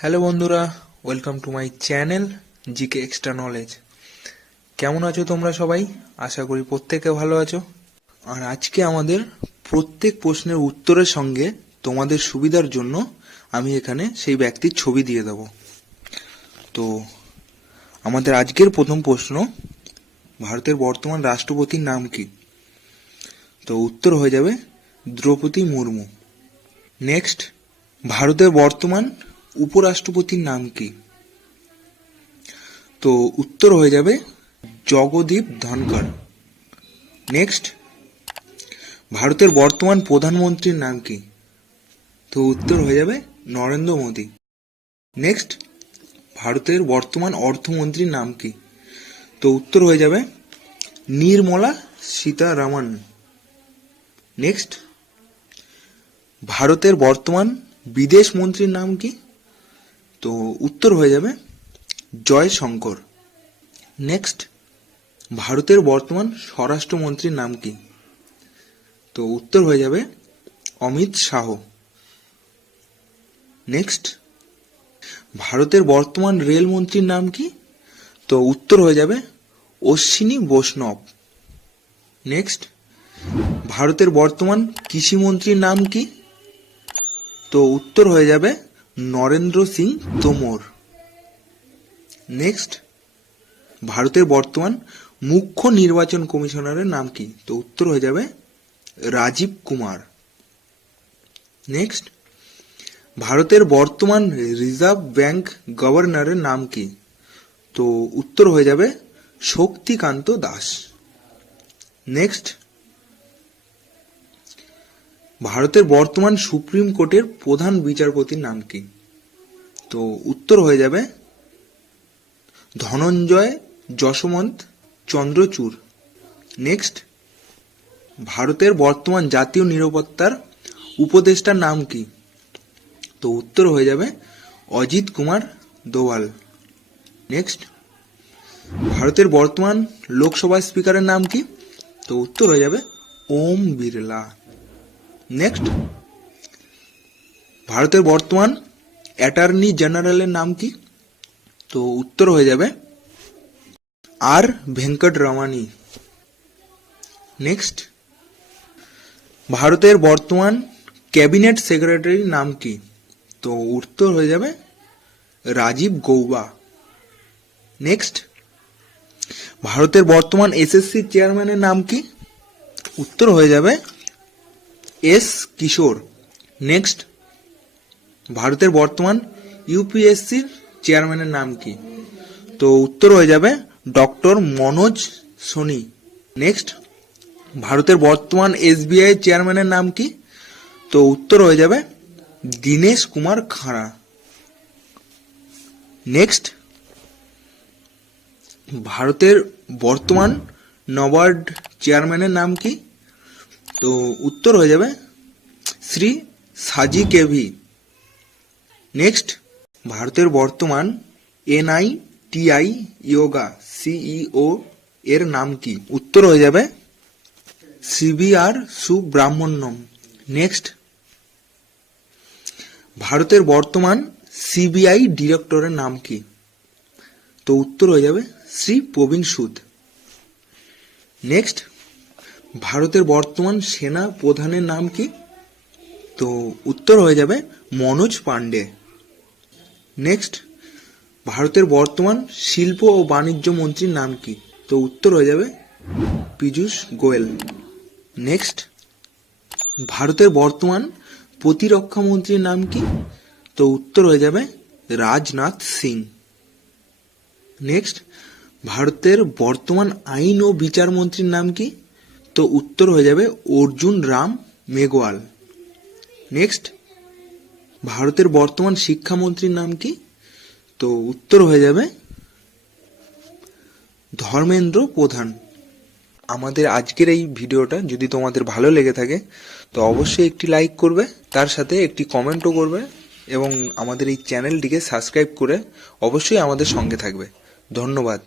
Hello বন্ধুরা, welcome to my channel GK extra knowledge. কেমন আছো তোমরা সবাই? আশা করি প্রত্যেকে ভালো আছো। আর আজকে আমাদের প্রত্যেক প্রশ্নের উত্তরের সঙ্গে তোমাদের সুবিধার জন্য আমি এখানে সেই ব্যক্তির ছবি দিয়ে দেব। তো আমাদের আজকের প্রথম প্রশ্ন, ভারতের বর্তমান রাষ্ট্রপতির নাম কি? তো উত্তর হয়ে যাবে দ্রৌপদী মুর্মু। নেক্সট, ভারতের বর্তমান উপরাষ্ট্রপতির নাম কি? তো উত্তর হয়ে যাবে জগদীপ ধনখড়। নেক্সট, ভারতের বর্তমান প্রধানমন্ত্রীর নাম কি? তো উত্তর হয়ে যাবে নরেন্দ্র মোদী। নেক্সট, ভারতের বর্তমান অর্থমন্ত্রীর নাম কি? তো উত্তর হয়ে যাবে নির্মলা সীতারামন। নেক্সট, ভারতের বর্তমান বিদেশ মন্ত্রীর নাম কি? তো উত্তর হয়ে যাবে জয়শঙ্কর। নেক্সট, ভারতের বর্তমান স্বরাষ্ট্রমন্ত্রীর নাম কি? তো উত্তর হয়ে যাবে অমিত শাহ। নেক্সট, ভারতের বর্তমান রেলমন্ত্রীর নাম কি? তো উত্তর হয়ে যাবে অশ্বিনী বৈষ্ণব। নেক্সট, ভারতের বর্তমান কৃষিমন্ত্রীর নাম কি? তো উত্তর হয়ে যাবে নরেন্দ্র সিং তোমর। নেক্সট, ভারতের বর্তমান মুখ্য নির্বাচন কমিশনারের নাম কি? তো উত্তর হয়ে যাবে রাজীব কুমার। নেক্সট, ভারতের বর্তমান রিজার্ভ ব্যাংক গভর্নরের নাম কি? তো উত্তর হয়ে যাবে শক্তিকান্ত দাস। নেক্সট, ভারতের বর্তমান সুপ্রিম কোর্টের প্রধান বিচারপতির নাম কি? তো উত্তর হয়ে যাবে ধনঞ্জয় যশবন্ত চন্দ্রচূড়। নেক্সট, ভারতের বর্তমান জাতীয় নিরাপত্তার উপদেষ্টার নাম কি? তো উত্তর হয়ে যাবে অজিত কুমার দোভাল। নেক্সট, ভারতের বর্তমান লোকসভা স্পিকারের নাম কি? তো উত্তর হয়ে যাবে ওম বিড়লা। নেক্সট, ভারতের বর্তমান অ্যাটর্নি জেনারেলের নাম কি? তো উত্তর হয়ে যাবে আর ভেঙ্কটরমানি। নেক্সট, ভারতের বর্তমান ক্যাবিনেট সেক্রেটারির নাম কি? তো উত্তর হয়ে যাবে রাজীব গৌবা। নেক্সট, ভারতের বর্তমান এসএসসি চেয়ারম্যানের নাম কি? উত্তর হয়ে যাবে এস কিশোর। নেক্সট, ভারতের বর্তমান ইউপিএসসির চেয়ারম্যানের নাম কি? তো উত্তর হয়ে যাবে ডক্টর মনোজ সোনি। নেক্সট, ভারতের বর্তমান এসবিআই চেয়ারম্যানের নাম কি? তো উত্তর হয়ে যাবে দীনেশ কুমার খাড়া। নেক্সট, ভারতের বর্তমান নবার্ড চেয়ারম্যানের নাম কি? তো উত্তর হয়ে যাবে শ্রী সাজি কেভি। নেক্সট, ভারতের বর্তমান এনআইটিআই ইয়োগা সিইও এর নাম কি? উত্তর হয়ে যাবে সিবিআর সুব্রাহ্মণ্যম। নেক্সট, ভারতের বর্তমান সিবিআই ডিরেক্টরের নাম কি? তো উত্তর হয়ে যাবে শ্রী প্রবীণ সুদ। নেক্সট, ভারতের বর্তমান সেনা প্রধানের নাম কি? তো উত্তর হয়ে যাবে মনোজ পান্ডে। নেক্সট, ভারতের বর্তমান শিল্প ও বাণিজ্য মন্ত্রীর নাম কি? তো উত্তর হয়ে যাবে পীযূষ গোয়েল। নেক্সট, ভারতের বর্তমান প্রতিরক্ষা মন্ত্রীর নাম কি? তো উত্তর হয়ে যাবে রাজনাথ সিং। নেক্সট, ভারতের বর্তমান আইন ও বিচার মন্ত্রীর নাম কি? তো উত্তর হয়ে যাবে অর্জুন রাম মেঘওয়াল। নেক্সট, ভারতের বর্তমান শিক্ষামন্ত্রীর নাম কি? তো উত্তর হয়ে যাবে ধর্মেন্দ্র প্রধান। আমাদের আজকের এই ভিডিওটা যদি তোমাদের ভালো লেগে থাকে তো অবশ্যই একটি লাইক করবে, তার সাথে একটি কমেন্টও করবে এবং আমাদের এই চ্যানেলটিকে সাবস্ক্রাইব করে অবশ্যই আমাদের সঙ্গে থাকবে। ধন্যবাদ।